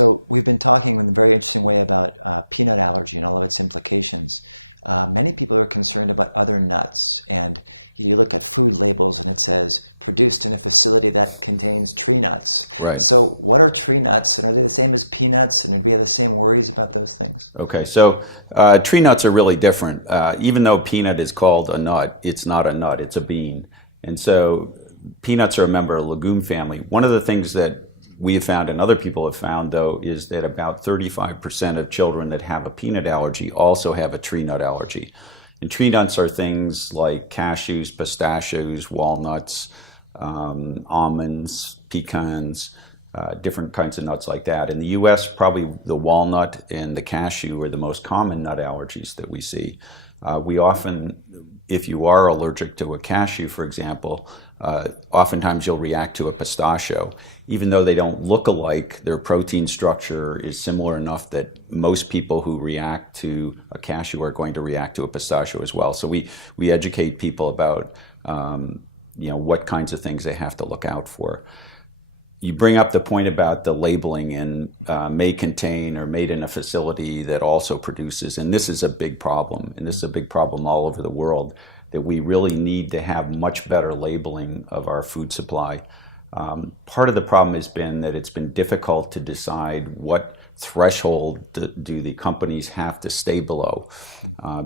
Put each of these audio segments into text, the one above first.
So we've been talking in a very interesting way about peanut allergy and all its implications. Many people are concerned about other nuts, and you look at food labels and it says produced in a facility that contains tree nuts. Right. So what are tree nuts, and are they the same as peanuts, and do we have the same worries about those things? Okay, so tree nuts are really different. Even though peanut is called a nut, it's not a nut, it's a bean. And so peanuts are a member of the legume family. One of the things that we have found and other people have found, though, is that about 35% of children that have a peanut allergy also have a tree nut allergy. And tree nuts are things like cashews, pistachios, walnuts, almonds, pecans, different kinds of nuts like that. In the US, probably the walnut and the cashew are the most common nut allergies that we see. We often, if you are allergic to a cashew, for example, oftentimes you'll react to a pistachio. Even though they don't look alike, their protein structure is similar enough that most people who react to a cashew are going to react to a pistachio as well. So we educate people about what kinds of things they have to look out for. You bring up the point about the labeling and may contain or made in a facility that also produces, and this is a big problem, and this is a big problem all over the world, that we really need to have much better labeling of our food supply. Part of the problem has been that it's been difficult to decide what threshold do the companies have to stay below,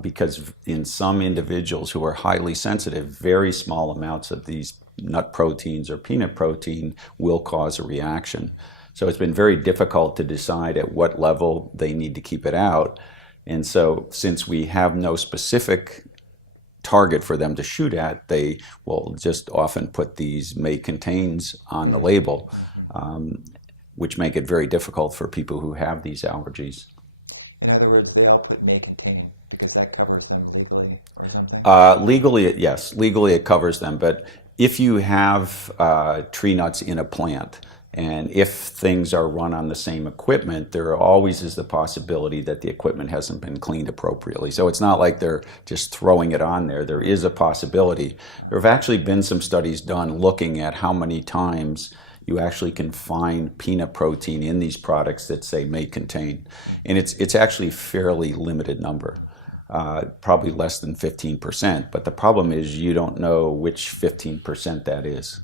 because in some individuals who are highly sensitive, very small amounts of these nut proteins or peanut protein will cause a reaction. So it's been very difficult to decide at what level they need to keep it out. And so since we have no specific target for them to shoot at, they will just often put these may contains on the label, which make it very difficult for people who have these allergies. In other words, they all put may contain, because that covers them legally or something? Legally, yes. Legally, it covers them. But if you have tree nuts in a plant, and if things are run on the same equipment, there always is the possibility that the equipment hasn't been cleaned appropriately. So it's not like they're just throwing it on there. There is a possibility. There have actually been some studies done looking at how many times you actually can find peanut protein in these products that say may contain. And it's actually a fairly limited number. Probably less than 15%, but the problem is you don't know which 15% that is.